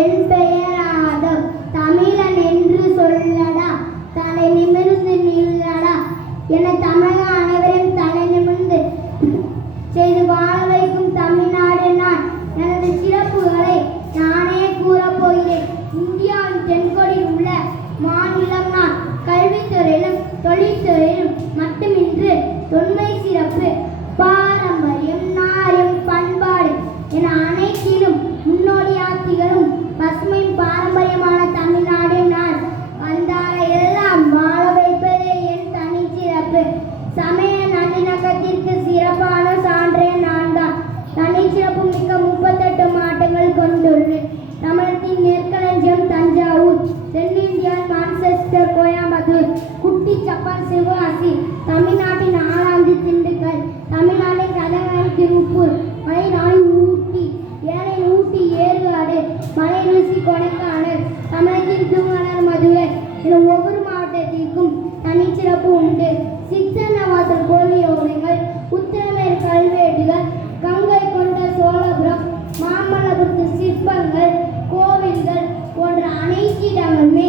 என் பெயர் ஆதவ். தமிழன் என்று சொல்லடா, தலை நிமிர்ந்து நில்லடா. என தமிழக அனைவரும் தலை நிமிர்ந்து செய்து வாழ வைக்கும் தமிழ்நாடு நான். எனது சிறப்புகளை நானே கூறப்போகிறேன். இந்தியாவின் தென்கொடியில் உள்ள மாநிலம் நான். கல்வித்துறையிலும் தொழில்துறையிலும் மட்டுமின்றி தொன்மை சிறப்பு, பாரம்பரியம், நாரியம், பண்பாடு என அனைத்திலும் முன்னோடியாக திகழும் பசுமை பாரம்பரியமான தமிழ்நாடு நான். வந்தாரை எல்லாம் வாழ வைப்பதே என் தனிச்சிறப்பு. சமய நல்லிணக்கத்திற்கு சிறப்பான சான்றே நான் தான். தனிச்சிறப்பு மிக்க 38 மாவட்டங்கள் கொண்டுள்ளேன். தமிழகத்தின் நெற்களஞ்சியம் தஞ்சாவூர், தென்னிந்தியாவின் மான்செஸ்டர் கோயம்புத்தூர், குட்டி சப்பான் சிவகாசி, தமிழ்நாட்டின் ஆலாந்து திண்டுக்கல், தமிழ்நாட்டின் கதகரை திருப்பூர், மலைநாடு ஊட்டி, ஏழை ஊட்டி ஏற்காடு, மலை ருசி கொடைக்கானல், தமிழகத்தின் திருமணர் மதுரை என ஒவ்வொரு மாவட்டத்திற்கும் தனிச்சிறப்பு உண்டு. சித்தன்னவாசல் கோவியோகங்கள், உத்திரமேர் கல்வெட்டுகள், கங்கை கொண்ட சோழபுரம், மாமல்லபுரத்து சிற்பங்கள், கோவில்கள் போன்ற அனைத்து இடங்களுமே